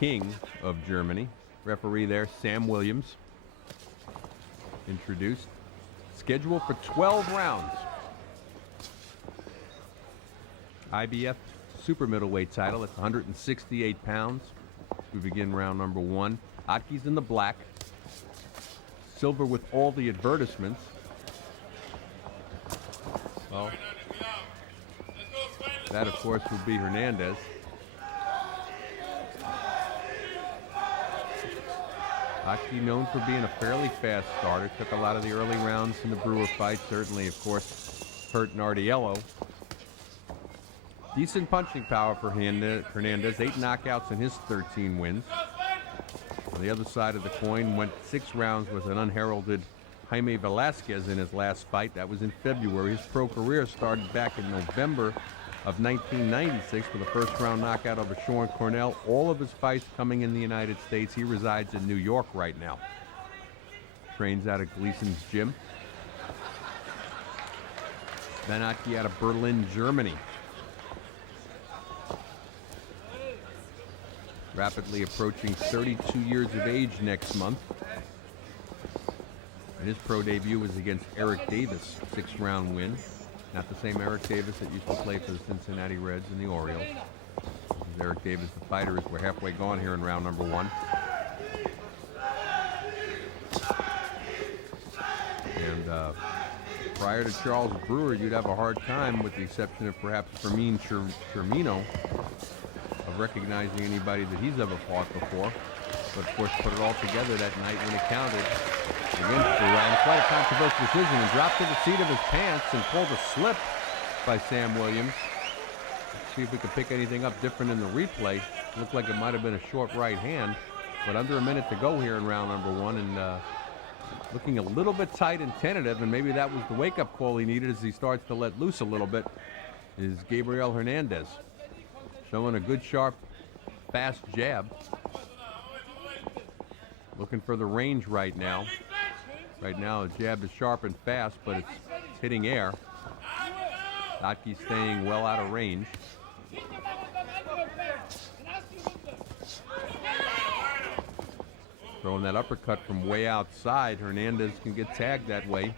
king of Germany. Referee there, Sam Williams, introduced. Scheduled for 12 rounds. IBF super middleweight title at 168 pounds. We begin round number 1. Ottke's in the black. Silver with all the advertisements. Well, that of course would be Hernandez. Ottke known for being a fairly fast starter. Took a lot of the early rounds in the Brewer fight. Certainly, of course, hurt Nardiello. Decent punching power for Hernandez. 8 knockouts in his 13 wins. On the other side of the coin, went 6 rounds with an unheralded Jaime Velasquez in his last fight. That was in February. His pro career started back in November of 1996 with a first-round knockout over Sean Cornell. All of his fights coming in the United States. He resides in New York right now. Trains out of Gleason's gym. Sven Ottke out of Berlin, Germany. Rapidly approaching 32 years of age next month. And his pro debut was against Eric Davis, 6-round win. Not the same Eric Davis that used to play for the Cincinnati Reds and the Orioles. Eric Davis, the fighter, as we're halfway gone here in round number 1. And prior to Charles Brewer, you'd have a hard time, with the exception of perhaps Fermin Chermino, of recognizing anybody that he's ever fought before. But of course, put it all together that night when it counted against Brewer. And quite a controversial decision, and dropped to the seat of his pants and pulled a slip by Sam Williams. Let's see if we can pick anything up different in the replay. Looked like it might have been a short right hand, but under a minute to go here in round number 1, and looking a little bit tight and tentative, and maybe that was the wake-up call he needed as he starts to let loose a little bit, is Gabriel Hernandez. Showing a good, sharp, fast jab. Looking for the range right now. Right now, the jab is sharp and fast, but it's hitting air. Ottke staying well out of range. Throwing that uppercut from way outside. Hernandez can get tagged that way.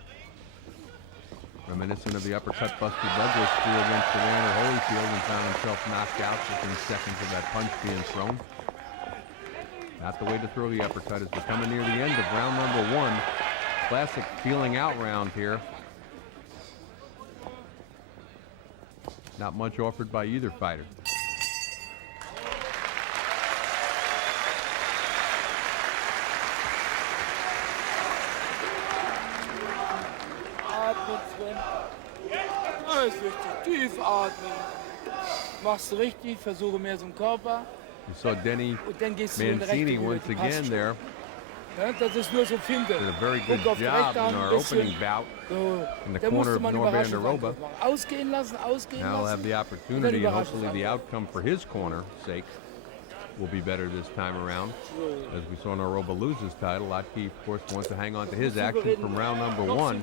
Reminiscent of the uppercut Buster Douglas threw against Evander Holyfield and found himself knocked out within seconds of that punch being thrown. Not the way to throw the uppercut as we're coming near the end of round number 1. Classic feeling out round here. Not much offered by either fighter. Atmen, Sven. Alles richtig. Tief atmen. Machst du richtig, versuche mehr zum Körper. You saw Denny Mancini once again there. Ja, das ist nur so Finde. Did a very good job in our opening bout in the corner of Norbandaroba. Ausgehen lassen, ausgehen Now he'll lassen. have the opportunity, and hopefully the outcome for his corner's sake will be better this time around. As we saw Naroba lose his title, Ottke, of course, wants to hang on to his action from round number 1.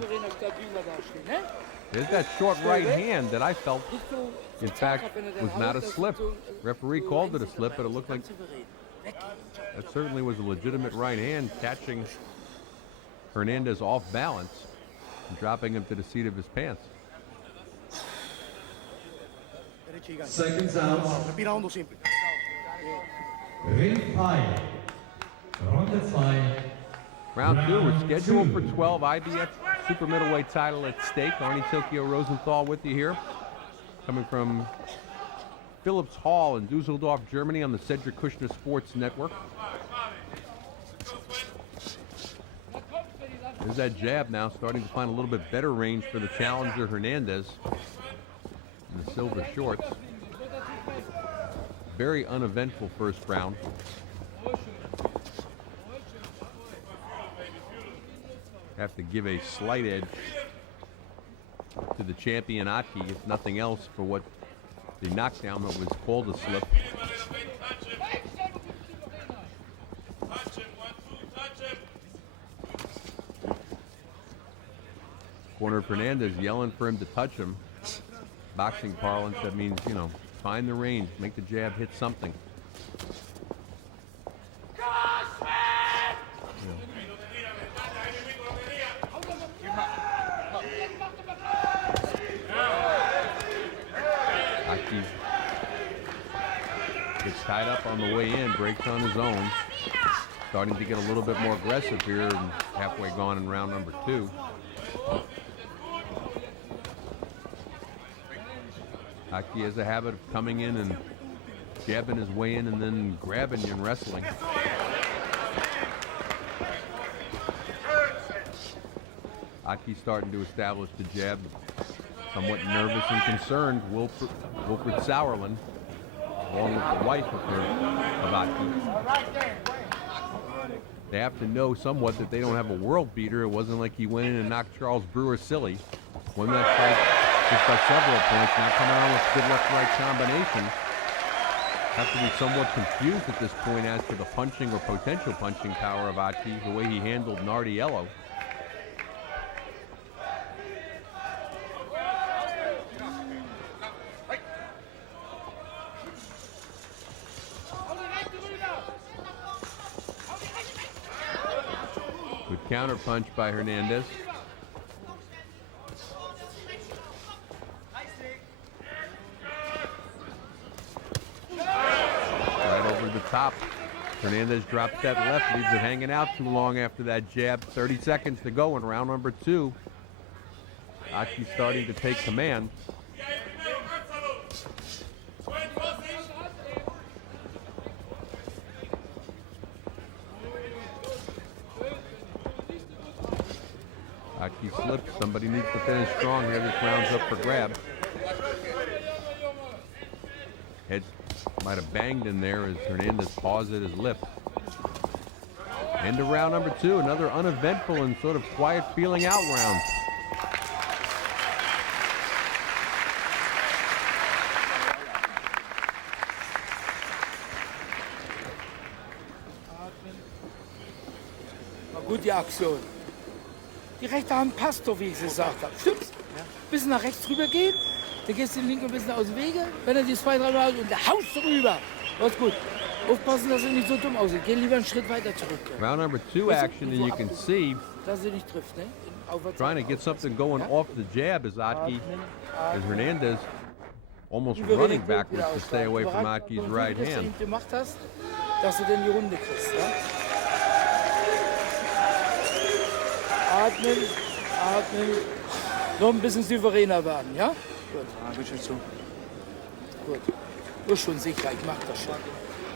There's that short right hand that I felt, in fact, was not a slip. Referee called it a slip, but it looked like that certainly was a legitimate right hand, catching Hernandez off balance and dropping him to the seat of his pants. Seconds out. Ring 5. Runde 2. Round 2, we're scheduled for 12. IBF super middleweight title at stake. Arnie Tokyo Rosenthal with you here. Coming from Phillips Hall in Dusseldorf, Germany on the Cedric Kushner Sports Network. There's that jab now, starting to find a little bit better range for the challenger Hernandez in the silver shorts. Very uneventful first round. Have to give a slight edge to the champion Ottke, if nothing else, for what the knockdown that was called a slip. Corner of Hernandez yelling for him to touch him. Boxing parlance, that means, you know, find the range, make the jab hit something. tied up on the way in, breaks on his own. Starting to get a little bit more aggressive here, and halfway gone in round number 2. Ottke has a habit of coming in and jabbing his way in and then grabbing you in wrestling. Ottke starting to establish the jab. Somewhat nervous and concerned, Wilfred Sauerland, along with the wife of Ottke. They have to know somewhat that they don't have a world beater. It wasn't like he went in and knocked Charles Brewer silly. Won that fight just by several points, not coming on with good left-right combination. Have to be somewhat confused at this point as to the punching or potential punching power of Ottke, the way he handled Nardiello. Good counter punch by Hernandez. Right over the top. Hernandez drops that left, leaves it hanging out too long after that jab. 30 seconds to go in round number 2. Ottke starting to take command. Ottke slips. Somebody needs to finish strong here. This round's up for grab. Head might have banged in there as Hernandez paws at his lip. End of round number 2. Another uneventful and sort of quiet feeling out round. War gut die Aktion. Die rechte Hand passt doch, wie ich es gesagt habe. Stimmt's? Ja. Bisschen nach rechts rüber gehen, dann gehst du den linken ein bisschen aus dem Wege. Wenn er die 2-3 Mal und der haust rüber. Was gut. Aufpassen, dass er nicht so dumm aussieht. Geh lieber einen Schritt weiter zurück. Round number 2 action, and you can see dass er nicht trifft, ne? trying to get something going off the jab as Ottke, as Hernandez almost running backwards to stay away from Ottke's right hand. Du gemacht hast, dass du denn die Runde kriegst, ja? Atmen, atmen. Noch ein bisschen souveräner werden, ja? Gut. Ja, geht schon so. Gut. Du bist schon sicher, ich mach das schon.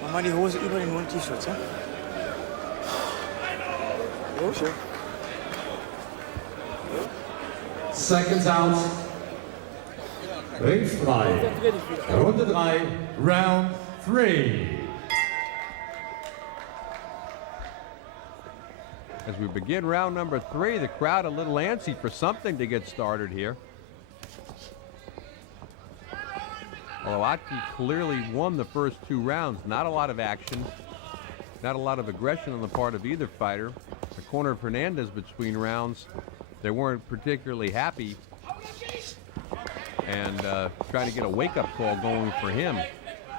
Mach mal die Hose über den hohen T-Shirts, ja? So. Schön. Seconds out. Ring frei. Konzentrier dich wieder. Runde 3, Round 3. As we begin round number 3, the crowd a little antsy for something to get started here. Although Ottke clearly won the first 2 rounds, not a lot of action, not a lot of aggression on the part of either fighter. The corner of Hernandez between rounds, they weren't particularly happy and trying to get a wake-up call going for him.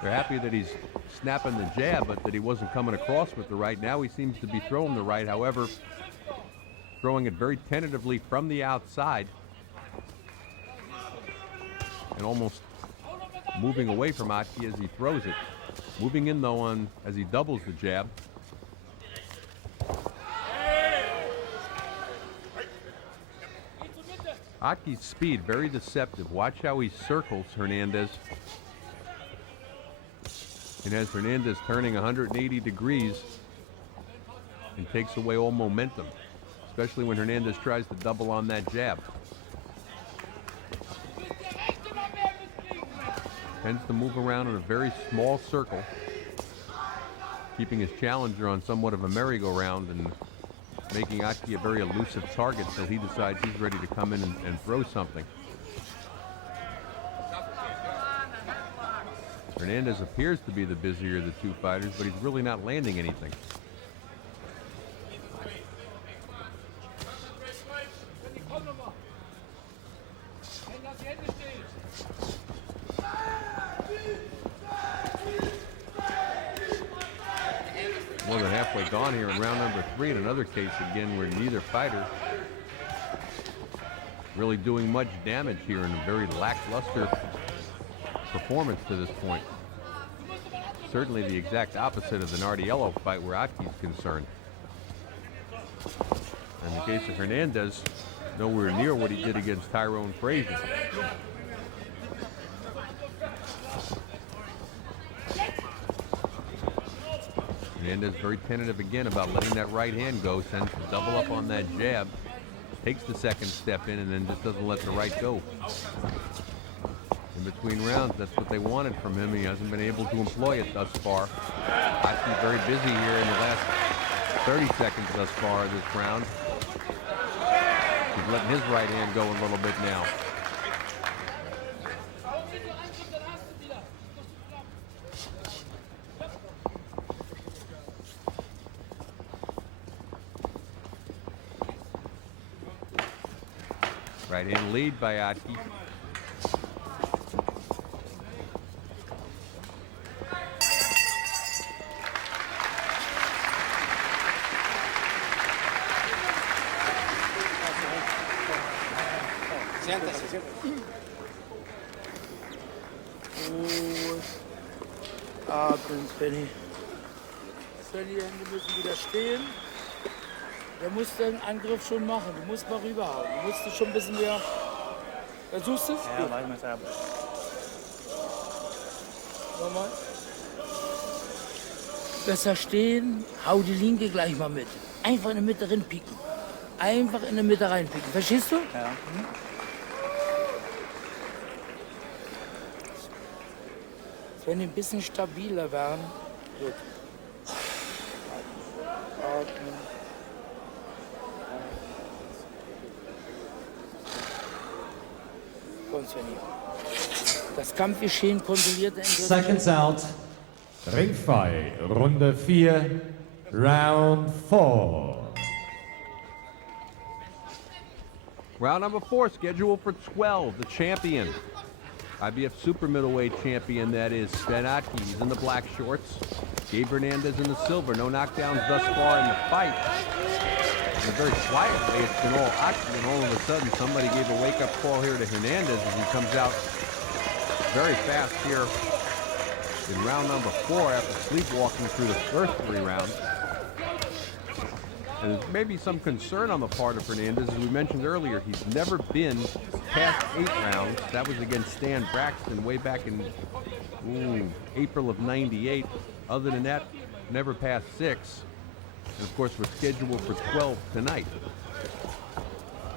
They're happy that he's snapping the jab, but that he wasn't coming across with the right. Now he seems to be throwing the right, however, throwing it very tentatively from the outside and almost moving away from Ottke as he throws it. Moving in, though, as he doubles the jab. Ottke's speed, very deceptive. Watch how he circles Hernandez. And has Hernandez turning 180 degrees and takes away all momentum, especially when Hernandez tries to double on that jab. Tends to move around in a very small circle, keeping his challenger on somewhat of a merry-go-round and making Ottke a very elusive target until he decides he's ready to come in and throw something. Hernandez appears to be the busier of the 2 fighters, but he's really not landing anything. More than halfway gone here in round number 3, in another case again where neither fighter really doing much damage here in a very lackluster performance to this point. certainly the exact opposite of the Nardiello fight where Ottke's concerned. In the case of Hernandez, nowhere near what he did against Tyrone Frazier. Hernandez very tentative again about letting that right hand go, sends the double up on that jab, takes the second step in, and then just doesn't let the right go. In between rounds, that's what they wanted from him. He hasn't been able to employ it thus far. Ottke's very busy here in the last 30 seconds thus far of this round. He's letting his right hand go a little bit now. Right hand lead by Ottke. Atmen, Svenny. Svenny, die Hände müssen wieder stehen. Der muss den Angriff schon machen. Du musst mal rüberhauen. Du musst dich schon ein bisschen mehr. Versuchst du es? Ja, warte mal. Nochmal. Besser stehen, hau die Linke gleich mal mit. Einfach in der Mitte reinpieken. Einfach in der Mitte reinpieken. Verstehst du? Ja. Wenn die ein bisschen stabiler wären. Gut. Atmen. Komm, Svenny. Das Kampfgeschehen kontrolliert er. Seconds out. Ringfight, Runde 4, Round 4. Round number 4, scheduled for 12. The champion, IBF super middleweight champion, that is Sven Ottke. He's in the black shorts. Gabriel Hernandez in the silver. No knockdowns thus far in the fight. In a very quiet way, it's been all Ottke, and all of a sudden somebody gave a wake-up call here to Hernandez as he comes out very fast here in round number 4 after sleepwalking through the first 3 rounds. And there's maybe some concern on the part of Hernandez. As we mentioned earlier, he's never been past 8 rounds. That was against Stan Braxton way back in April of '98. Other than that, never past 6. And of course, we're scheduled for 12 tonight.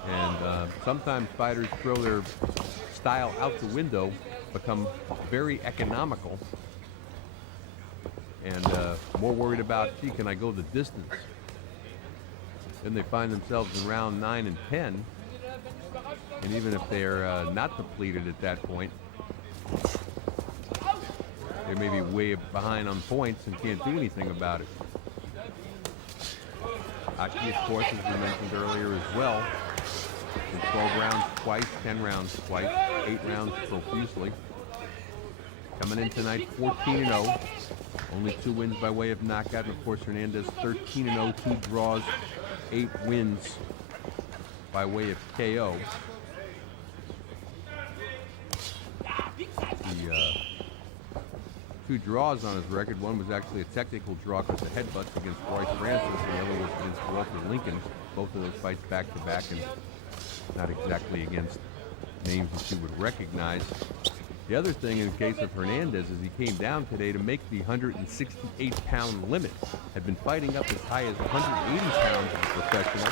And sometimes fighters throw their style out the window, become very economical, and more worried about, gee, can I go the distance? Then they find themselves in round 9 and 10, and even if they're not depleted at that point, they may be way behind on points and can't do anything about it. Ottke, of course, as we mentioned earlier as well, in 12 rounds twice, 10 rounds twice, 8 rounds profusely. Coming in tonight 14-0, only 2 wins by way of knockout, and of course Hernandez 13-0, 2 draws, 8 wins by way of KO. The 2 draws on his record. One was actually a technical draw because of headbutts against Royce Francis, and the other was against Walter Lincoln. Both of those fights back-to-back, and not exactly against names that you would recognize. The other thing in the case of Hernandez is he came down today to make the 168-pound limit. Had been fighting up as high as 180 pounds as a professional.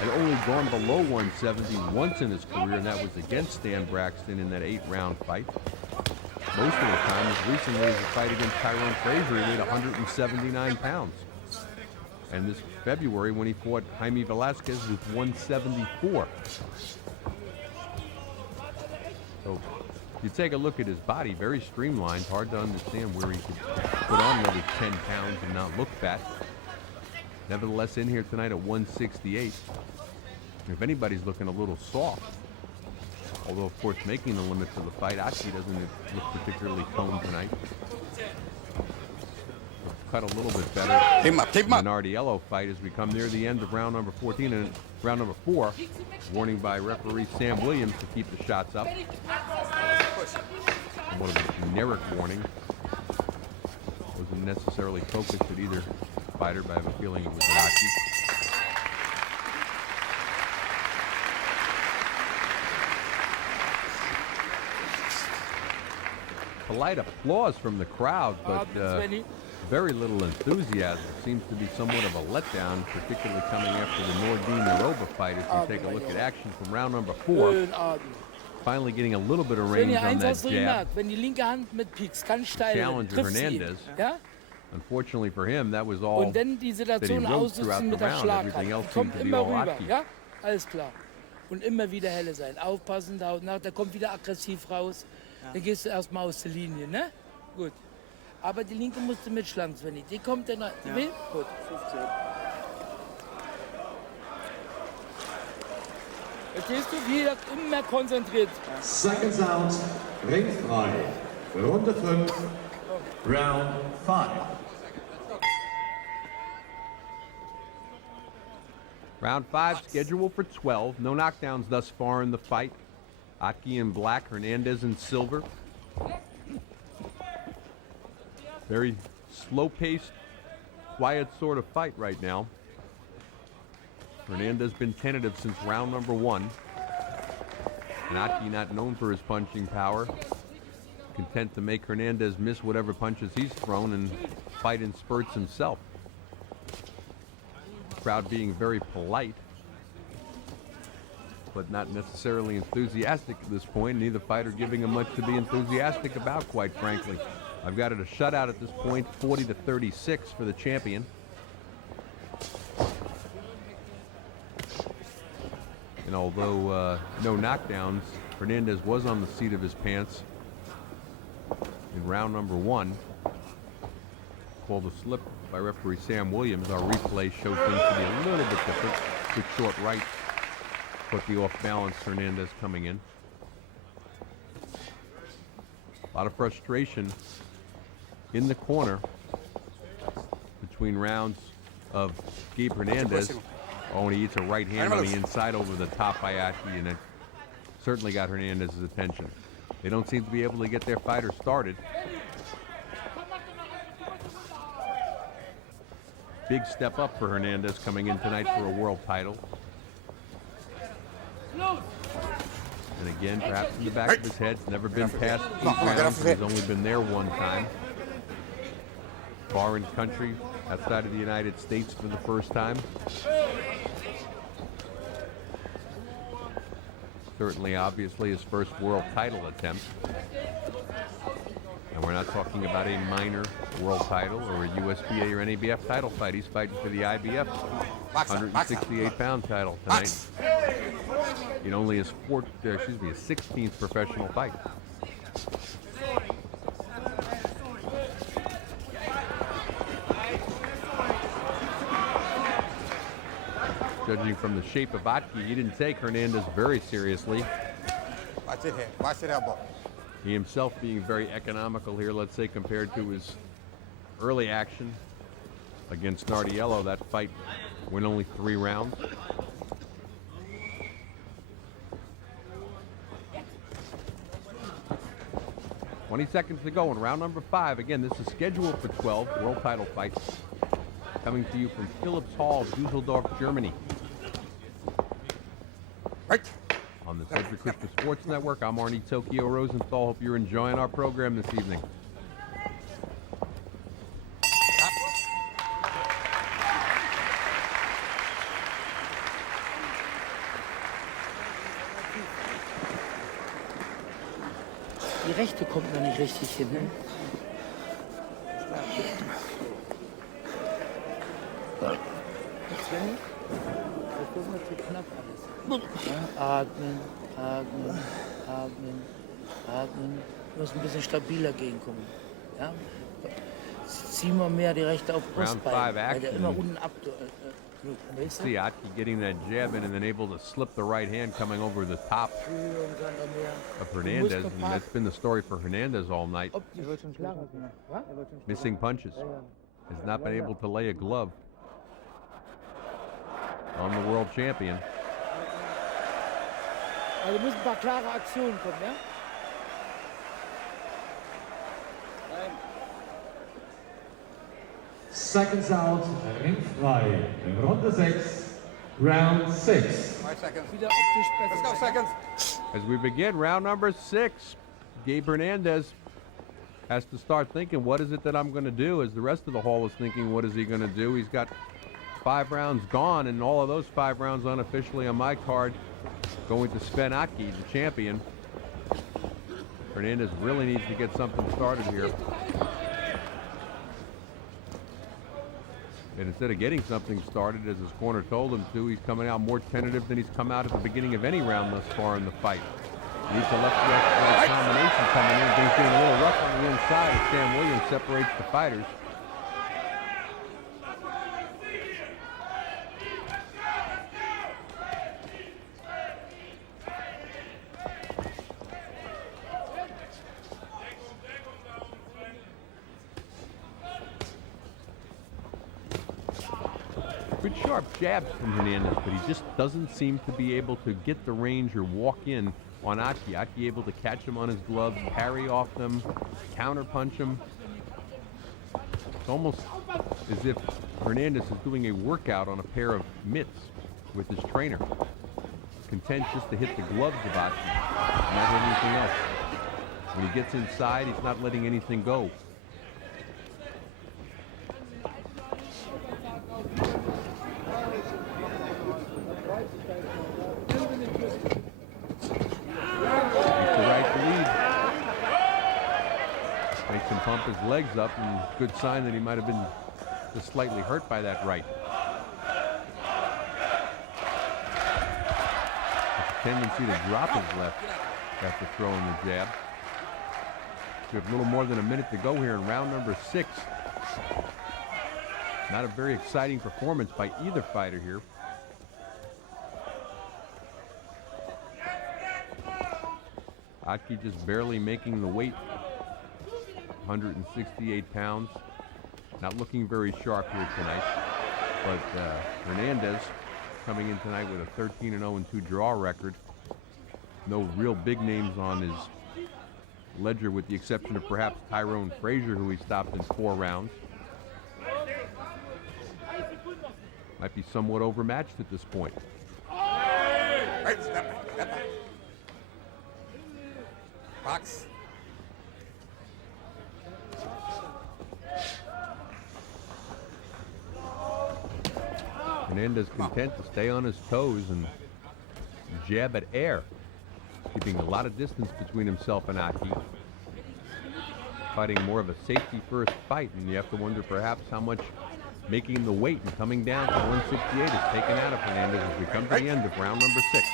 Had only gone below 170 once in his career, and that was against Stan Braxton in that 8-round fight. Most of the time, as recently as the fight against Tyrone Frazier, he weighed 179 pounds. And this February, when he fought Jaime Velasquez, was 174. So you take a look at his body, very streamlined, hard to understand where he could put on another 10 pounds and not look fat. Nevertheless, in here tonight at 168. If anybody's looking a little soft, although of course making the limits of the fight, Ottke doesn't look particularly toned tonight. Cut a little bit better Take him up. in the Nardiello fight as we come near the end of round number 14 and round number 4. Warning by referee Sam Williams to keep the shots up. What a generic warning. wasn't necessarily focused at either fighter, but I have a feeling it was Ottke. Polite applause from the crowd, but very little enthusiasm. Seems to be somewhat of a letdown, particularly coming after the Nordin-Naroba fight. If you take a look at action from round number 4, finally getting a little bit of range on that jab. Wenn die linke Hand mit Peaks ganz steil Challenger trifft sie ihn, Hernandez. ja? Unfortunately for him, that was all Und dann die that he Situation wrote throughout aussitzen the mit der round. Everything Schlaghand. else Die seemed kommt to be immer all rüber, Ottke. ja? Alles klar. Und immer wieder helle sein. Aufpassen, da und nach, der kommt wieder aggressiv raus. Dann gehst du erstmal aus der Linie, ne? Gut. Aber die linke musst du mitschlagen, Svenny. Die kommt dann, die will? Gut. 15. Verstehst du? Wie gesagt, immer konzentriert. Seconds out, ringfrei. Runde 5, Round 5. Round 5 scheduled for 12. No knockdowns thus far in the fight. Ottke in black, Hernandez in silver. Very slow-paced, quiet sort of fight right now. Hernandez been tentative since round number 1. And Ottke not known for his punching power. Content to make Hernandez miss whatever punches he's thrown and fight in spurts himself. Crowd being very polite, but not necessarily enthusiastic at this point. Neither fighter giving him much to be enthusiastic about, quite frankly. I've got it a shutout at this point, 40-36 for the champion. And although no knockdowns, Hernandez was on the seat of his pants in round number 1. Called a slip by referee Sam Williams. Our replay showed things to be a little bit different. Good short right put the off-balance Hernandez coming in. A lot of frustration in the corner between rounds of Gabe Hernandez. Oh, and he eats a right hand on the inside over the top by Ottke, and it certainly got Hernandez's attention. They don't seem to be able to get their fighter started. Big step up for Hernandez coming in tonight for a world title. And again, perhaps in the back of his head, never been past 8 rounds. He's only been there 1 time. Foreign country, outside of the United States for the first time. Certainly, obviously, his first world title attempt. And we're not talking about a minor world title or a USBA or NABF title fight. He's fighting for the IBF 168-pound title tonight. In only his 16th professional fight. Judging from the shape of Ottke, he didn't take Hernandez very seriously. Watch it here. Watch it elbow. He himself being very economical here, let's say, compared to his early action against Nardiello. That fight went only 3 rounds. "20 seconds to go in round number 5. Again, this is scheduled for 12 world title fights. Coming to you from Philips Hall, Dusseldorf, Germany. Right. On the Cedric Christian Sports Network, I'm Arnie Tokyo Rosenthal. Hope you're enjoying our program this evening. Die rechte kommt noch nicht richtig hin, ne? Das ist mir zu knapp alles. Ja, atmen, atmen, atmen, atmen. Du musst ein bisschen stabiler gegenkommen. Ja? Zieh mal mehr die rechte auf Brustbein, weil der immer unten ab. Weißt du? See Ottke getting that jab in and then able to slip the right hand coming over the top of Hernandez. And that's been the story for Hernandez all night. Missing punches. Has not been able to lay a glove on the world champion. Also müssen ein paar klare Aktionen kommen, ja? Seconds out, ringfrei. Runde 6, round 6. 5 seconds. Wieder optisch Let's go, besser. seconds. As we begin round number 6, Gabe Hernandez has to start thinking, what is it that I'm going to do? As the rest of the hall is thinking, what is he going to do? He's got 5 rounds gone, and all of those 5 rounds unofficially on my card going to Sven Ottke, the champion. Hernandez really needs to get something started here. And instead of getting something started, as his corner told him to, he's coming out more tentative than he's come out at the beginning of any round thus far in the fight. Needs a left combination coming in. Things getting a little rough on the inside as Sam Williams separates the fighters. Good sharp jabs from Hernandez, but he just doesn't seem to be able to get the range or walk in on Ottke. Ottke able to catch him on his gloves, parry off them, counter punch him. It's almost as if Hernandez is doing a workout on a pair of mitts with his trainer. Content just to hit the gloves of Ottke, not hit anything else. When he gets inside, he's not letting anything go. Makes him pump his legs up, and good sign that he might have been just slightly hurt by that right. Tendency to drop his left after throwing the jab. We have a little more than a minute to go here in round number 6. Not a very exciting performance by either fighter here. Ottke just barely making the weight. 168 pounds. Not looking very sharp here tonight. But Hernandez coming in tonight with a 13-0-2 draw record. No real big names on his ledger with the exception of perhaps Tyrone Frazier, who he stopped in 4 rounds. Might be somewhat overmatched at this point. Right, step back. Box. Hernandez content to stay on his toes and jab at air, keeping a lot of distance between himself and Ottke. Fighting more of a safety-first fight, and you have to wonder perhaps how much making the weight and coming down to 168 is taken out of Hernandez as we come to the end of round number 6.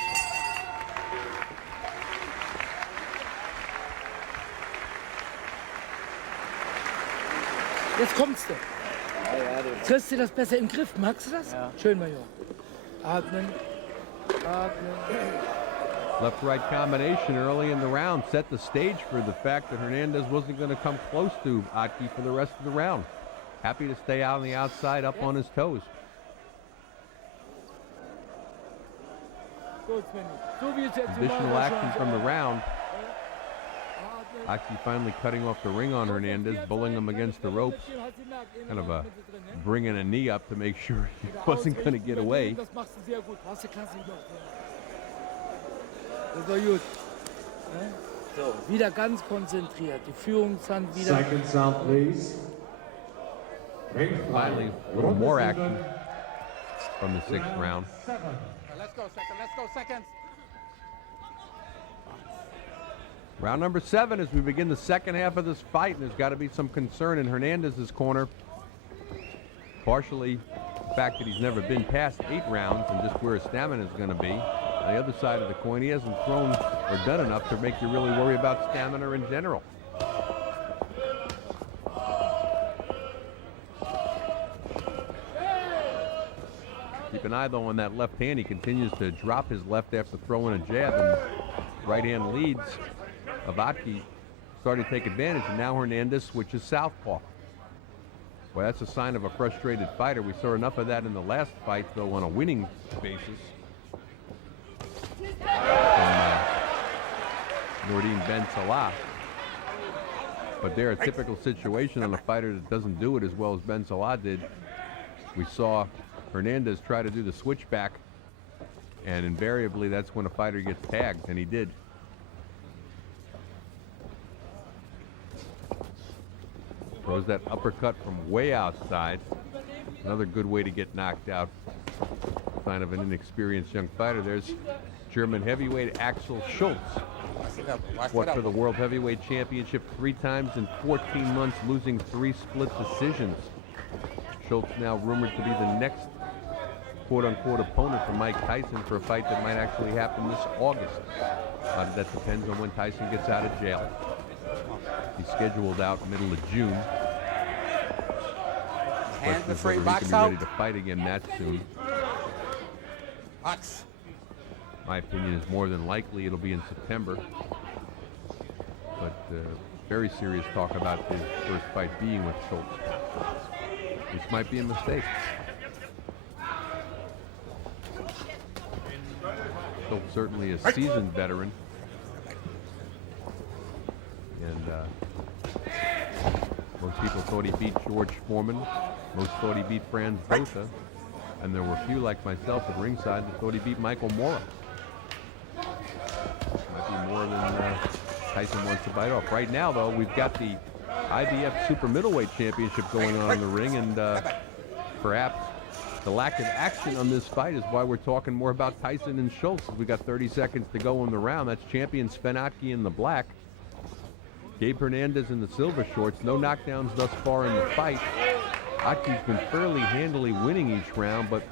Jetzt kommt's denn. Kriegst du das besser im Griff? Magst du das? Ja. Schön, Major. Atmen. Atmen. Left-right combination early in the round set the stage for the fact that Hernandez wasn't going to come close to Ottke for the rest of the round. Happy to stay out on the outside, up on his toes. Gut, Svenny. So wie es jetzt im Additional Lager action schon from the so. round. Atmen. Ottke finally cutting off the ring on Hernandez, bullying him against the ropes. Kind of a bringing a knee up to make sure he wasn't going to get away. Das machst du sehr gut. Hast du klasse gemacht. Das war gut. Ne? So, wieder ganz konzentriert. Die Führungshand wieder. Seconds out, please. Ringfrei. Finally, a little more action from the 6th round. 7. Let's go, seconds. Round number 7 as we begin the second half of this fight, and there's got to be some concern in Hernandez's corner. Partially the fact that he's never been past 8 rounds and just where his stamina is going to be. On the other side of the coin, he hasn't thrown or done enough to make you really worry about stamina in general. Keep an eye, though, on that left hand. He continues to drop his left after throwing a jab, and right hand leads of Ottke started to take advantage, and now Hernandez switches southpaw. Well, that's a sign of a frustrated fighter. We saw enough of that in the last fight, though, on a winning basis. From Nordine Ben Salah. But they're a typical situation on a fighter that doesn't do it as well as Ben Salah did. We saw Hernandez try to do the switchback, and invariably that's when a fighter gets tagged, and he did. Throws that uppercut from way outside. Another good way to get knocked out. Sign of an inexperienced young fighter. There's German heavyweight Axel Schultz. Fought for the World Heavyweight Championship 3 times in 14 months, losing 3 split decisions. Schultz now rumored to be the next quote-unquote opponent for Mike Tyson for a fight that might actually happen this August. That depends on when Tyson gets out of jail. He's scheduled out middle of June. Hand the free He box can be out. ready to fight again that soon. Box. My opinion is more than likely it'll be in September. But very serious talk about his first fight being with Schultz. This might be a mistake. Schultz certainly a seasoned veteran. And most people thought he beat George Foreman. Most thought he beat Franz Botha. And there were a few like myself at ringside that thought he beat Michael Mora. Might be more than Tyson wants to bite off. Right now, though, we've got the IBF Super Middleweight Championship going on in the ring, and perhaps the lack of action on this fight is why we're talking more about Tyson and Schultz. We got 30 seconds to go in the round. That's champion Sven Ottke in the black. Gabe Hernandez in the silver shorts. No knockdowns thus far in the fight. Ottke's been fairly handily winning each round, but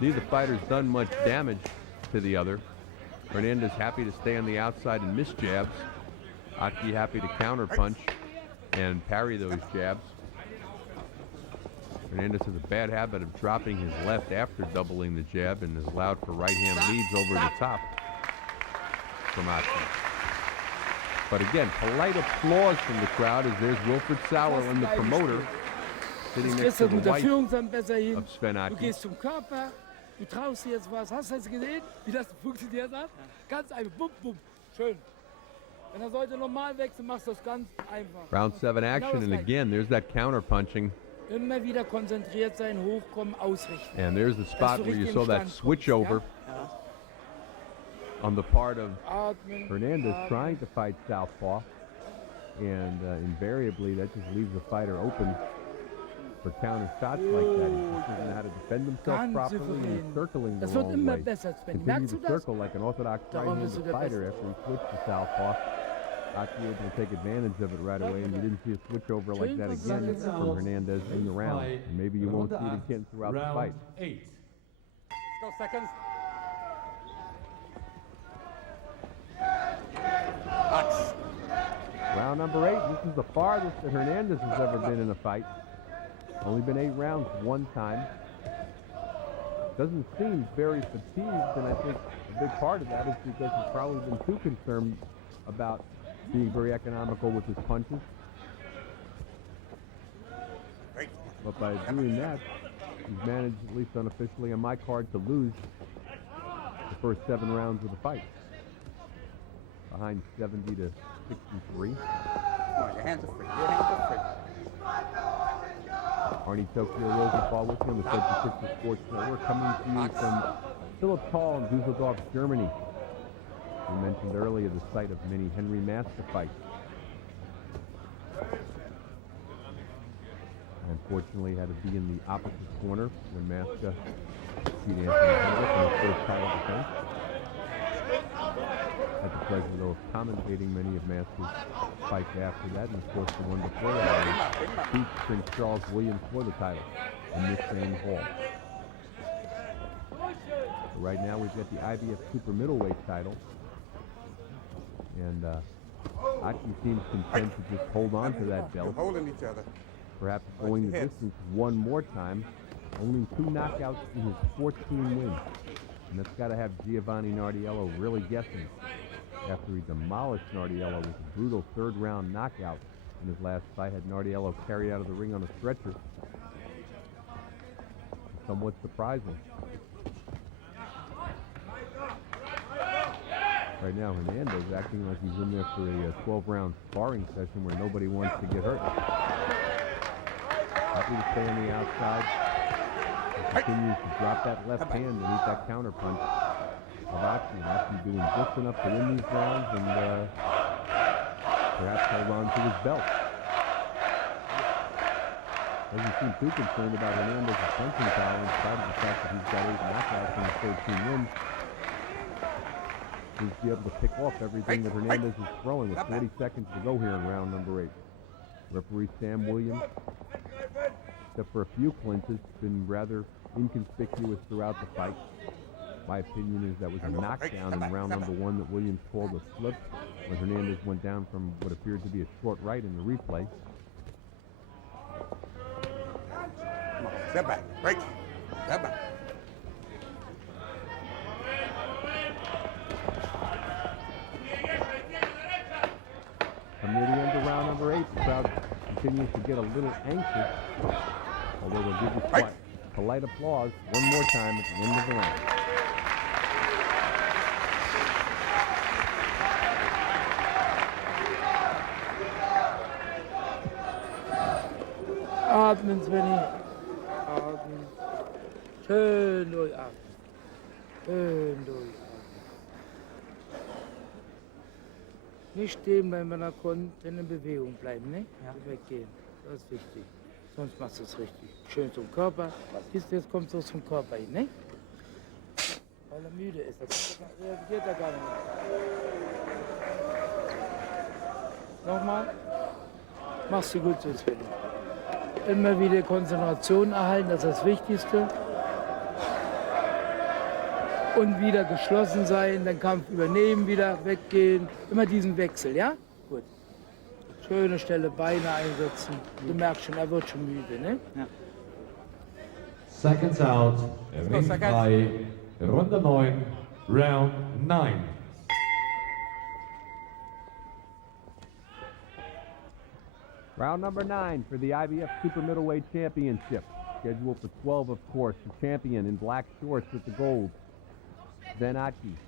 neither fighter's done much damage to the other. Hernandez happy to stay on the outside and miss jabs. Ottke happy to counterpunch and parry those jabs. Hernandez has a bad habit of dropping his left after doubling the jab and has allowed for right-hand leads over the top from Ottke. But again, polite applause from the crowd as there's Wilfred Sauerland, the promoter, sitting Das next kriegst to du the mit der wife Führung dann besser hin. of Sven Du Ottke. gehst zum Körper, du traust dir jetzt was. Hast du das gesehen, wie das funktioniert hat? Ganz einfach, bum, bum, schön. Wenn er sollte normal wechseln, machst du das ganz einfach. Round 7 action, and again, there's that counterpunching. Immer wieder konzentriert sein, hochkommen, ausrichten. And there's the spot where you saw that switch over on the part of Atmen, Hernandez atmen. trying to fight southpaw, and invariably that just leaves the fighter open for counter shots like that. He doesn't know how to defend himself Ganz properly, and souverän. he's circling the Das wird wrong immer way. besser, Sven. Continue Merkst to du das? circle like an orthodox Darum bist du right-handed der fighter Beste. after he switched to southpaw. Ottke able to take advantage of it right away, and you didn't see a switch over like that again from Hernandez in the round. And maybe you won't see it again throughout the fight. Round 8. Let's go seconds. Box. Round number 8. This is the farthest that Hernandez has ever been in a fight. Only been 8 rounds one time. Doesn't seem very fatigued, and I think a big part of that is because he's probably been too concerned about being very economical with his punches. Great. But by doing that, he's managed, at least unofficially on my card, to lose the first 7 rounds of the fight. Behind 70 to 63. Come on, your hands are free. Your hands are free. Arnie Tokyo Rosenthal with him, the Subject 60 Sports Network, coming to you from Philipp Hall in Dusseldorf, Germany. We mentioned earlier the site of many Henry Master fights. Unfortunately, had to be in the opposite corner when Master beat Anthony Hendrick in his first title defense. Had the pleasure, though, of commentating many of Master's fights after that, and of course the one before that, he beat Prince Charles Williams for the title in this same hall. So right now we've got the IBF Super Middleweight title. And Ottke seems content to just hold on to that You're belt, holding each other. perhaps going the distance one more time. Only 2 knockouts in his 14 wins. And that's got to have Giovanni Nardiello really guessing after he demolished Nardiello with a brutal 3rd-round knockout in his last fight. Had Nardiello carried out of the ring on a stretcher. Somewhat surprising. Right now, Hernandez acting like he's in there for a 12-round sparring session where nobody wants to get hurt. Happy to stay on the outside. He continues to drop that left hand and eat that counter punch of Ottke. Ottke doing just enough to win these rounds and perhaps hold on to his belt. Doesn't seem too concerned about Hernandez's punching power in spite of the fact that he's got 8 knockouts and 13 wins. He's be able to pick off everything that Hernandez is throwing with 40 seconds to go here in round number 8. Referee Sam Williams, except for a few clinches, been rather inconspicuous throughout the fight. My opinion is that was a knockdown in round number 1 that Williams called a slip when Hernandez went down from what appeared to be a short right in the replay. Step back. Break. Step back. Come near the end of round number 8, the crowd continues to get a little anxious, although they'll give you polite applause one more time at the end of the round. Atmen, Svenny. Atmen. Schön durchatmen. Schön durchatmen. Nicht stehen bleiben, wenn er kommt, dann in Bewegung bleiben, ne? Ja. Nicht weggehen. Das ist wichtig. Sonst machst du es richtig. Schön zum Körper. Siehst du, jetzt kommt es zum Körper hin, ne? Weil er müde ist. Da reagiert er gar nicht mehr. Nochmal. Machst du gut so, Svenny. Immer wieder Konzentration erhalten, das ist das Wichtigste. Und wieder geschlossen sein, den Kampf übernehmen, wieder weggehen. Immer diesen Wechsel, ja? Gut. Schöne Stelle, Beine einsetzen. Du merkst schon, er wird schon müde, ne? Ja. Seconds out, ringfrei, Runde 9, Round 9. Round number 9 for the IBF Super Middleweight Championship. Scheduled for 12, of course. The champion in black shorts with the gold, Sven Ottke.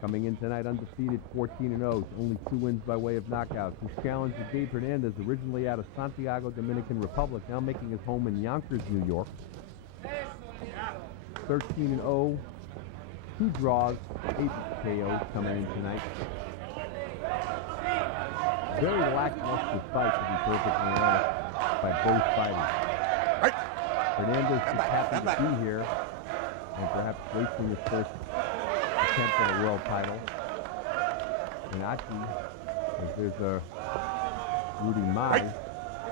Coming in tonight undefeated, 14-0, only 2 wins by way of knockouts. His challenger, Gabriel Hernandez, originally out of Santiago, Dominican Republic, now making his home in Yonkers, New York. 13-0, 2 draws, 8 KOs coming in tonight. Very lackluster fight, to be perfectly honest, by both fighters. Hernandez just happy to be here and perhaps wasting his first attempt at a world title. And Ottke, as there's a Rudy Mai,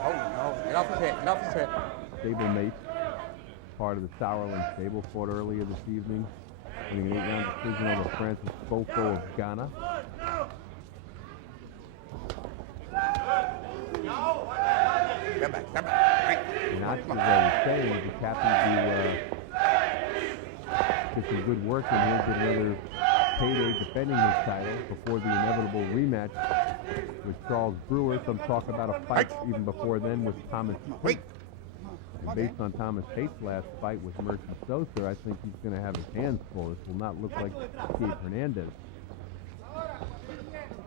Oh, no. Get off his head. Get off his head. stablemate, part of the Sauerland stable, fought earlier this evening, winning an 8-round decision over Francis Fofo of Ghana. Step back. Step back. And Ottke, as I was saying, is just happy to get some good work in here, get another payday defending his title before the inevitable rematch with Charles Brewer. Some talk about a fight even before then with Thomas Tate. And based on Thomas Tate's last fight with Mercy Sosa, I think he's going to have his hands full. This will not look like Gabe Hernandez.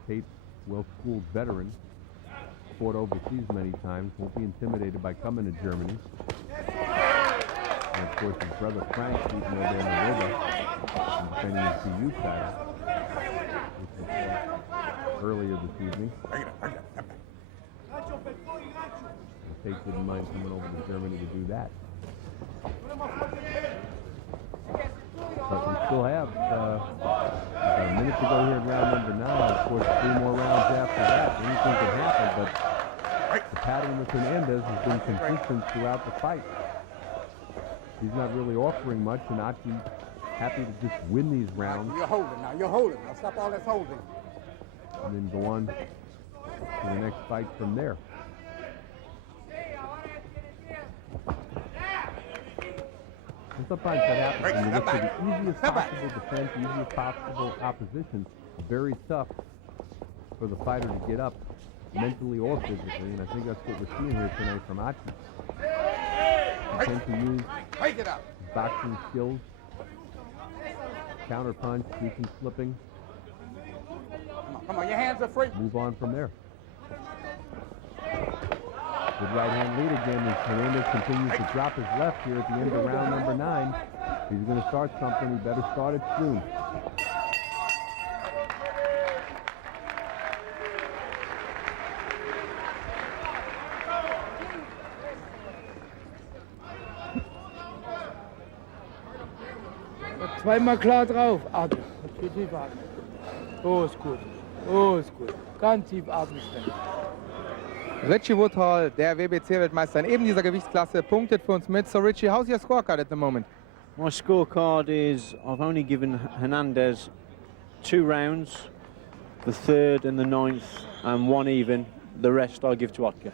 Tate, well-schooled veteran, fought overseas many times, won't be intimidated by coming to Germany. And of course his brother Frank beat Nobel Noriega and defending his PU title, which was earlier this evening. Bring it up. Bring it up. Step back. And Tate didn't mind coming over to Germany to do that. But we still have a minute to go here in round number 9. Of course, 3 more rounds after that. Anything can happen, but the pattern with Hernandez has been consistent throughout the fight. He's not really offering much, and Ottke happy to just win these rounds You're holding now. You're holding. Now stop all this holding. and then go on to the next fight from there. And sometimes that happens when you look for the easiest possible defense, easiest possible opposition. Very tough for the fighter to get up mentally or physically, and I think that's what we're seeing here tonight from Ottke. He tends to use Break it up. boxing skills, counter punch, sweeping, slipping, Come on, your hands are free. move on from there. Good right hand lead again as Hernandez continues to drop his left here at the end of round number 9. He's going to start something. He better start it soon. Zweimal klar drauf. Atmen. Tief atmen. Oh, ist gut. Oh, ist gut. Ganz tief atmen, Sven. Richie Woodhall, der WBC-Weltmeister in eben dieser Gewichtsklasse, punktet für uns mit. So Richie, how's your scorecard at the moment? My scorecard is I've only given Hernandez 2 rounds, the 3rd and the 9th, and 1 even. The rest I'll give to Ottke.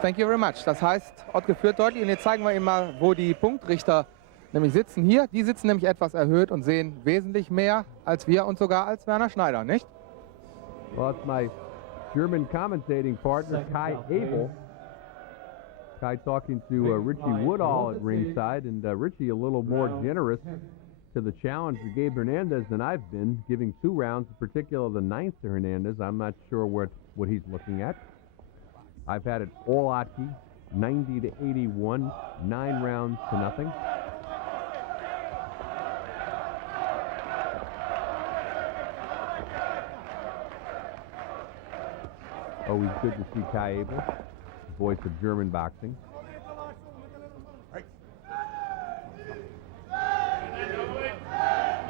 Thank you very much. Das heißt, Ottke führt deutlich. Und jetzt zeigen wir ihm mal, wo die Punktrichter nämlich sitzen. Hier, die sitzen nämlich etwas erhöht und sehen wesentlich mehr als wir und sogar als Werner Schneider, nicht? Well, it's my German commentating partner, Kai Abel. Kai talking to Richie Woodall at ringside, and Richie a little more generous to the challenge to Gabe Hernandez than I've been, giving 2 rounds, in particular the 9th to Hernandez. I'm not sure what he's looking at. I've had it all Ottke, 90 to 81, 9 rounds to nothing. Always good to see Kai Abel, voice of German boxing.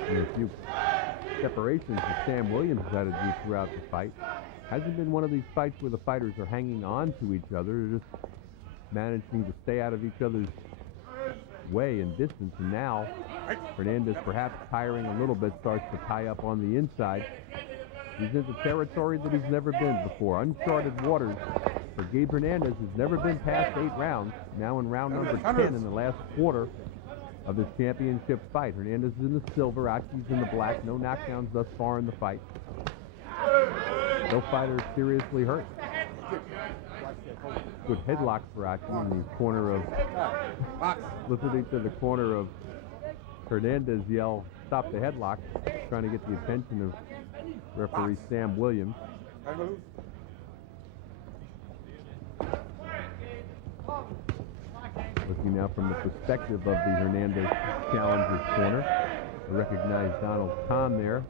And a few separations that Sam Williams has had to do throughout the fight. Hasn't been one of these fights where the fighters are hanging on to each other. They're just managing to stay out of each other's way and distance. And now, Hernandez, perhaps tiring a little bit, starts to tie up on the inside. He's into territory that he's never been before. Uncharted waters for Gabe Hernandez, who's never been past 8 rounds. Now in round number 10 in the last quarter of this championship fight. Hernandez is in the silver, Ottke's in the black. No knockdowns thus far in the fight. No fighter seriously hurt. Good headlock for Ottke in the corner of, listening to the corner of Hernandez yell, "Stop the headlock," trying to get the attention of referee Sam Williams. Looking now from the perspective of the Hernandez challenger's corner. I recognize Donald Kahn there,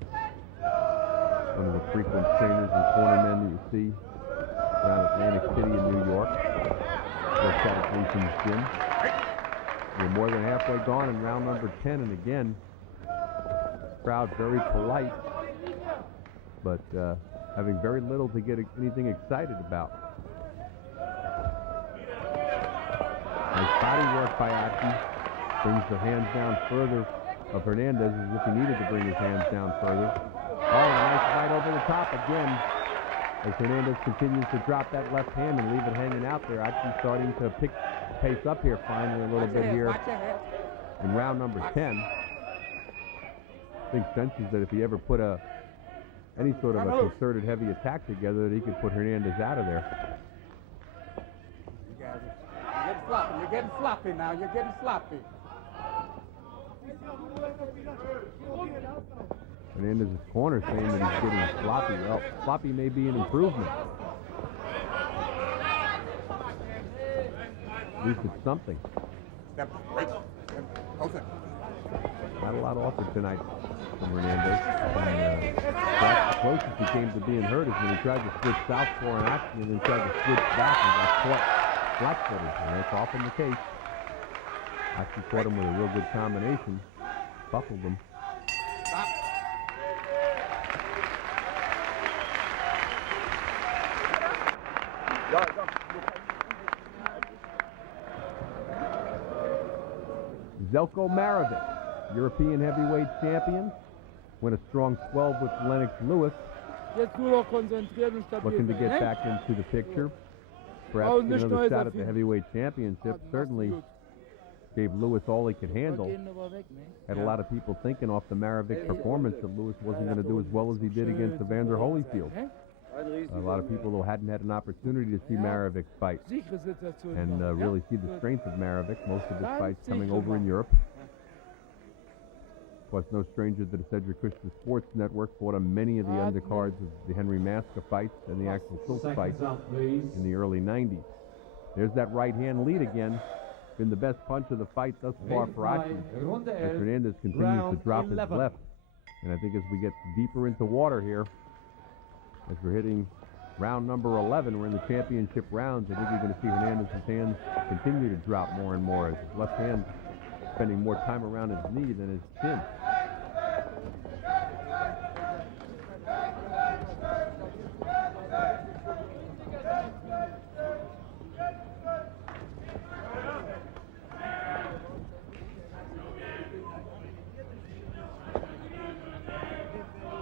one of the frequent trainers and cornermen that you see around Atlantic City in New York. Works out at Lincoln's gym. We're more than halfway gone in round number 10, and again, crowd very polite, but having very little to get anything excited about. Nice body work by Ottke. Brings the hands down further of Hernandez as if he needed to bring his hands down further. Oh, a nice right over the top again as Hernandez continues to drop that left hand and leave it hanging out there. Ottke starting to pick pace up here finally a little bit here in round number 10. I think senses that if he ever put any sort of a concerted heavy attack together, that he could put Hernandez out of there. You're getting sloppy now. You're getting sloppy. Hernandez's corner saying that he's getting sloppy. Well, sloppy may be an improvement. At least it's something. Step right. Okay. Not a lot offered tonight from Hernandez. And that's the closest he came to being hurt is when he tried to switch southpaw in action and then tried to switch back and got caught flat-footed. And that's often the case. Actually caught him with a real good combination. Buckled him. Stop. Zelko Marovic, European heavyweight champion, went a strong 12 with Lennox Lewis. Jetzt nur noch konzentriert und stabil Looking to sein, get ne? back into the picture. Perhaps get another shot at the heavyweight championship. Certainly gave Lewis all he could handle. Gehen aber weg, ne? Had a lot of people thinking off the Marovic performance that Lewis wasn't going to do as well as he did against Evander Holyfield. A lot of people, though, hadn't had an opportunity to see Marovic fight Sichere Situation and noch, ja? really see the strength of Marovic. Most of his fights coming over in Europe. Was no stranger to the Cedric Christian Sports Network. Fought on many of the undercards of the Henry Maska fights and the actual Silk fights in the early 90s. There's that right-hand lead again. Been the best punch of the fight thus far for Ottke, as Hernandez continues to drop his left. And I think as we get deeper into water here, as we're hitting round number 11, we're in the championship rounds, I think you're going to see Hernandez's hands continue to drop more and more, as his left hand spending more time around his knee than his chin.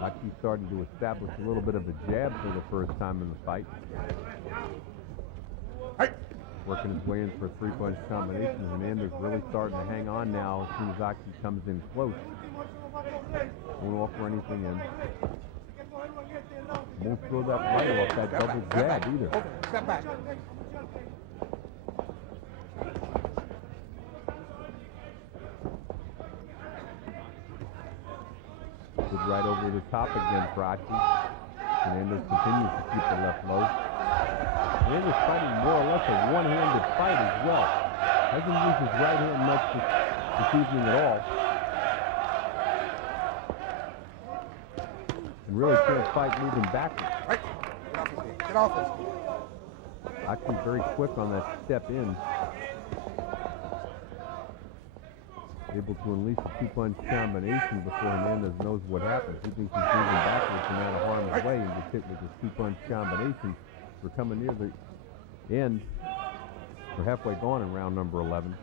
Ottke starting to establish a little bit of a jab for the first time in the fight. Working his way in for a three-punch combination. Hernandez really starting to hang on now as soon as Ottke comes in close. Won't offer anything in. Won't throw that right off that double jab either. Step back. Good right over the top again for Ottke. Hernandez continues to keep the left low. Hernandez fighting more or less a one-handed fight as well. Doesn't use his right hand much this evening at all. And really can't fight moving backwards. Right. Get off us. Ottke's very quick on that step in. Able to unleash a two-punch combination before Hernandez knows what happens. He thinks he's moving backwards and out of harm's way and gets hit with this two-punch combination. We're coming near the end. We're halfway gone in round number 11.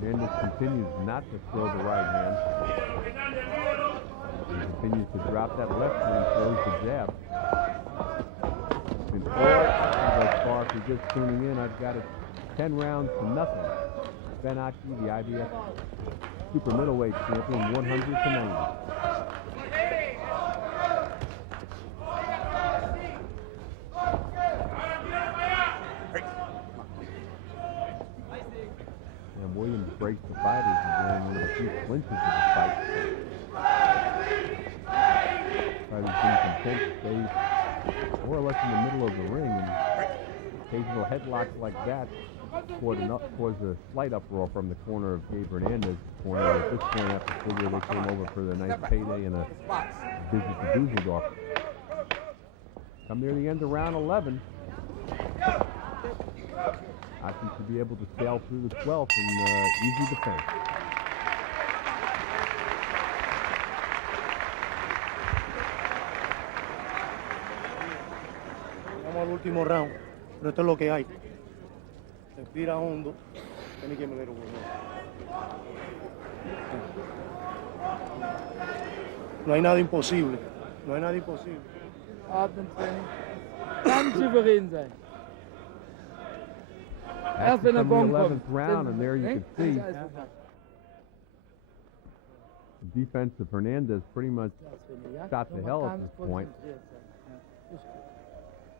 Hernandez continues not to throw the right hand. He continues to drop that left when he throws the jab. Been thus far, if you're just tuning in, I've got it 10 rounds to nothing. Sven Ottke, the IBF super middleweight champion, 100 to 90. And Williams breaks the fight as he's going one of the few clinches of the fight. Fighter's been content to stay more or less in the middle of the ring, and occasional headlocks like that caused a slight uproar from the corner of Gabriel Hernandez's corner. At this point, after figure they came over for the nice payday and a visit to Dusseldorf. Come near the end of round 11. Ottke should be able to sail through the 12th in easy defense. Vamos al último round, pero esto es lo que hay. Respira hondo. Tiene que meter No hay nada imposible. No hay nada imposible. Atmen, Training. Ganz souverän sein. Erst wenn der From the Bon 11th kommt. round, and there you Ne? can see the defense of Hernandez pretty much shot to hell at this point.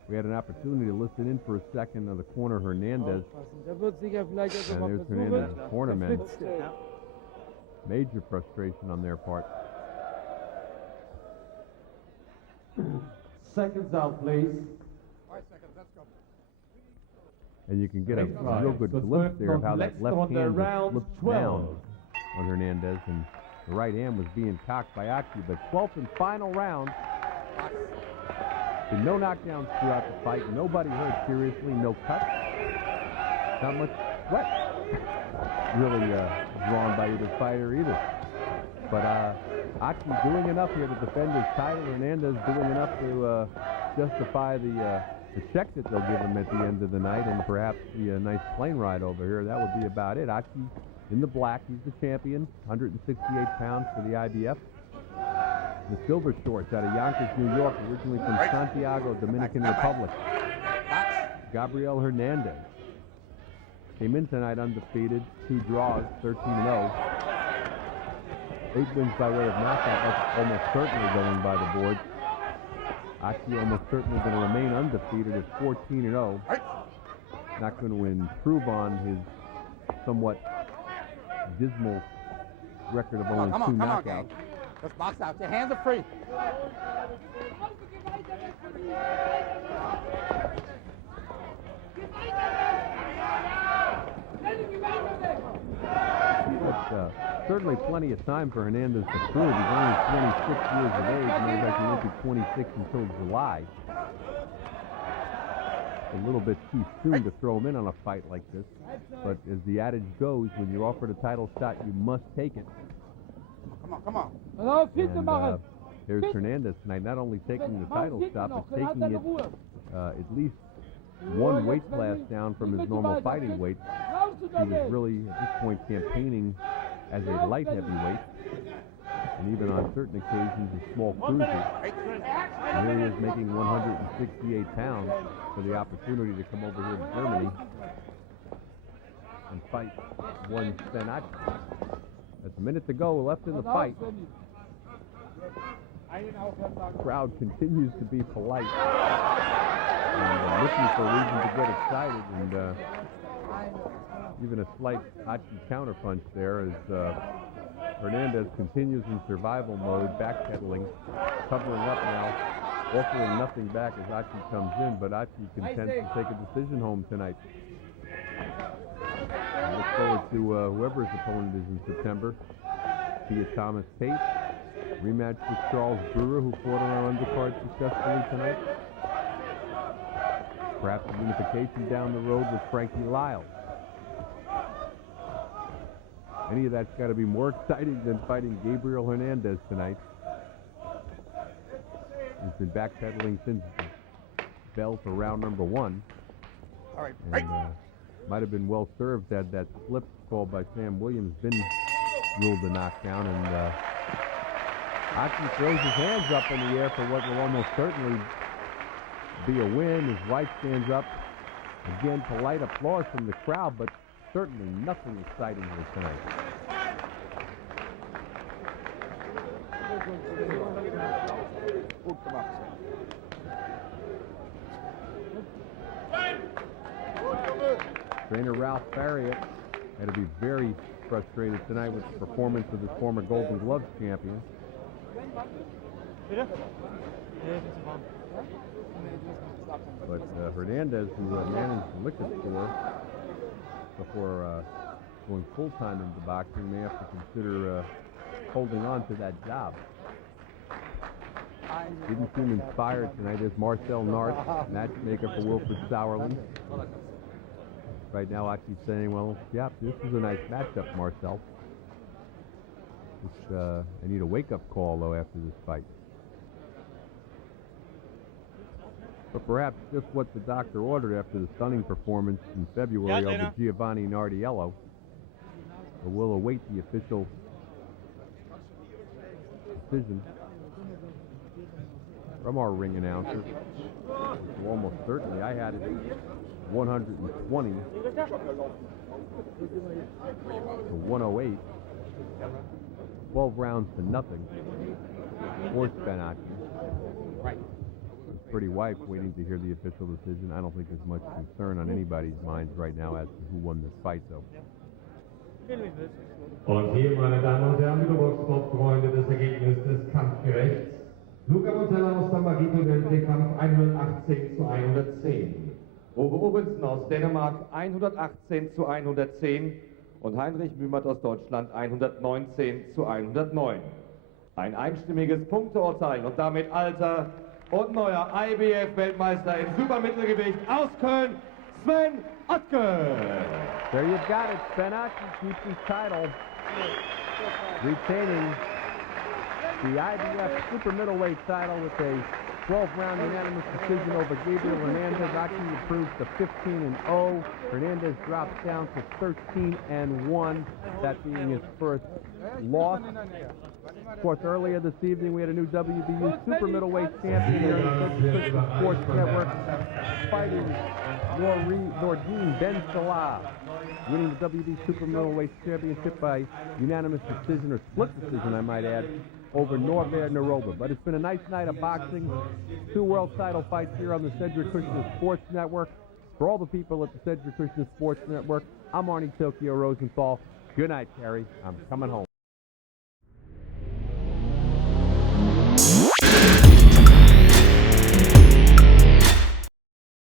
We had an opportunity to listen in for a second of the corner Hernandez, Da wird sicher vielleicht etwas and mal there's versuchen. Hernandez's cornermen. Verflitzt er. Major frustration on their part. Seconds out, please. 5 seconds, let's go. And you can get a real good glimpse there of how that left hand just slipped down on Hernandez, and the right hand was being cocked by Ottke. But 12th and final round. Been no knockdowns throughout the fight. Nobody hurt seriously. No cuts. Not much sweat really drawn by either fighter either. But Ottke doing enough here to defend his title. Hernandez doing enough to justify the check that they'll give him at the end of the night, and perhaps the nice plane ride over here. That would be about it. Ottke in the black. He's the champion. 168 pounds for the IBF. The silver shorts out of Yonkers, New York, originally from Santiago, Dominican Republic. Gabriel Hernandez. Came in tonight undefeated, 2 draws, 13-0. 8 wins by way of knockout. That's almost certainly going by the board. Ottke almost certainly going to remain undefeated at 14-0. Not going to improve on his somewhat dismal record of only 2 knockouts. Just box out. Your hands are free. But certainly plenty of time for Hernandez to prove. He's only 26 years of age, and he's actually won't be 26 until July. A little bit too soon to throw him in on a fight like this. But as the adage goes, when you're offered a title shot, you must take it. Come on. And here's Hernandez tonight, not only taking the title shot, but taking it at least 1 weight class down from his normal fighting weight. He was really, at this point, campaigning as a light heavyweight, and even on certain occasions, a small cruiser. And here he is making 168 pounds for the opportunity to come over here to Germany and fight one Sven Ottke. There's a minute to go left in the fight. The crowd continues to be polite and looking for a reason to get excited, and even a slight Ottke counterpunch there as Hernandez continues in survival mode, backpedaling, covering up now, offering nothing back as Ottke comes in, but Ottke contends to take a decision home tonight. I look forward to whoever his opponent is in September, be it Thomas Tate, rematch with Charles Brewer, who fought on our undercard successfully tonight. Perhaps a unification down the road with Frankie Lyle. Any of that's got to be more exciting than fighting Gabriel Hernandez tonight. He's been backpedaling since bell for round number 1. All right. And might have been well served that that slip called by Sam Williams been ruled a knockdown, and Ottke throws his hands up in the air for what will almost certainly be a win. His wife stands up. Again, polite applause from the crowd, but certainly nothing exciting here tonight. Trainer Ralph Farriott had to be very frustrated tonight with the performance of his former Golden Gloves champion. But Hernandez, who managed to lick his score before going full-time into boxing, may have to consider holding on to that job. Didn't seem inspired tonight. There's Marcel Nart, matchmaker for Wilfred Sauerland. Right now, Ottke's saying, well, yeah, this is a nice matchup, Marcel. Just, I need a wake-up call, though, after this fight. But perhaps just what the doctor ordered after the stunning performance in February over Giovanni Nardiello. But we'll await the official decision from our ring announcer. So almost certainly, I had it 120 to 108. 12 rounds to nothing for Sven Ottke. His pretty wife waiting to hear the official decision. I don't think there's much concern on anybody's minds right now as to who won this fight, though. Und hier, meine Damen und Herren, liebe Boxsportfreunde, das Ergebnis des Kampfgerechts. Luca Montella aus Tamarito gewinnt den Kampf 118 zu 110. Uwe Obensen aus Dänemark 118 zu 110 und Heinrich Mümert aus Deutschland 119 zu 109. Ein einstimmiges Punkteurteil und damit alter und neuer IBF-Weltmeister im Supermittelgewicht aus Köln, Sven Ottke. There you've got it. Sven Ottke keeps his title, retaining the IBF super middleweight title with a 12-round unanimous decision over Gabriel Hernandez. Ottke improves to 15-0. Hernandez drops down to 13-1. That being his first loss. Of course, earlier this evening, we had a new WBU super middleweight champion here on the Central Christian Sports Network, fighting Nordine Ben Salah, winning the WBU super middleweight championship by unanimous decision, or split decision, I might add, over Norbert Naroba. But it's been a nice night of boxing. 2 world title fights here on the Cedric Christian Sports Network. For all the people at the Cedric Christian Sports Network, I'm Arnie Tokyo Rosenthal. Good night, Terry. I'm coming home.